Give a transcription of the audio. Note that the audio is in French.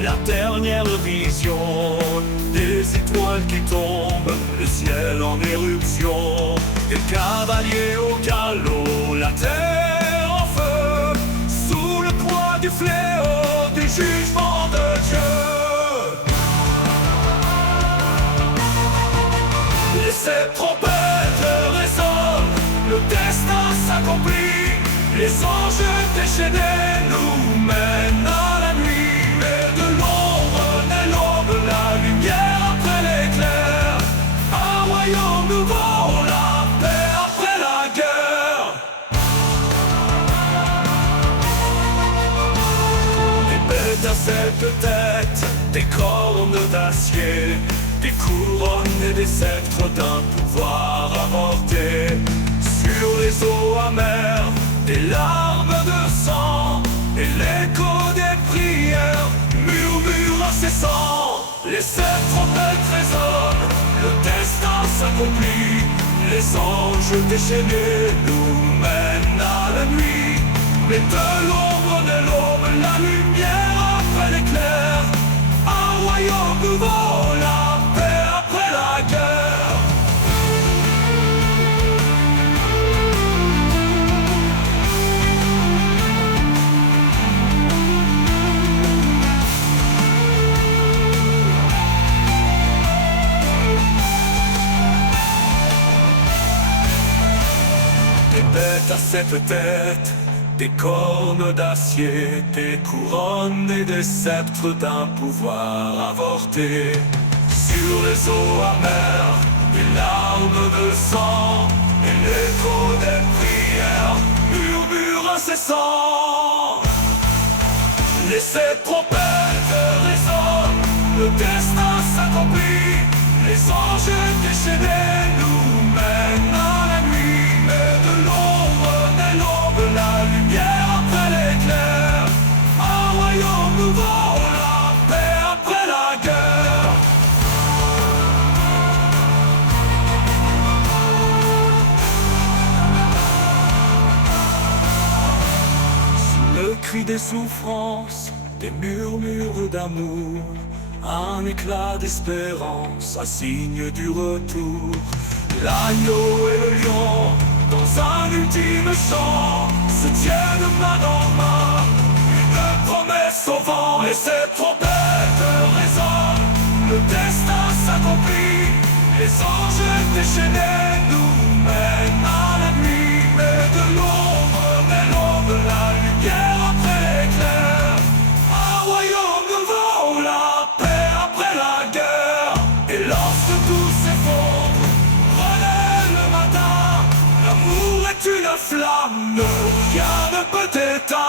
la dernière vision, des étoiles qui tombent, le ciel en éruption, des cavaliers au galop, la terre en feu, sous le poids du fléau, du jugement de Dieu. Et ces trompettes résonnent, le destin s'accomplit, les anges déchaînés nous mènent à la nuit. Mais de l'ombre naît l'aube, la lumière après l'éclair, un royaume nouveau, la paix après la guerre. Des bêtes à sept têtes, des cornes d'acier, des couronnes et des sceptres d'un pouvoir avorté. Sur les eaux amères, des larmes de sang, et l'écho des prières murmure incessant. Les sept trompettes résonnent, le destin s'accomplit, les anges déchaînés nous mènent à la nuit. Mais de l'ombre naît l'aube, la lumière après l'éclair, un royaume nouveau, la paix après la guerre. Des bêtes à sept têtes, des cornes d'acier, des couronnes et des sceptres d'un pouvoir avorté. Sur les eaux amères, des larmes de sang, et l'écho des prières murmure incessant. Les sept trompettes résonnent, le destin s'accomplit, les anges déchaînés nous mènent à la nuit. Mais de l'ombre naît l'aube, la lumière après l'éclair, un royaume nouveau, la paix après la guerre. Sous le cri des souffrances, des murmures d'amour, un éclat d'espérance, un signe du retour. L'agneau et le lion, dans un ultime chant, se tiennent main dans main, une promesse au vent. Et ces trompettes résonnent, le destin s'accomplit, les anges déchaînés nous mènent à la nuit. Mais de l'ombre naît l'aube, la lumière après l'éclair, un royaume nouveau, la paix après la guerre. Et lorsque tout s'effondre, renaît le matin, l'amour est une flamme, rien ne peut éteindre.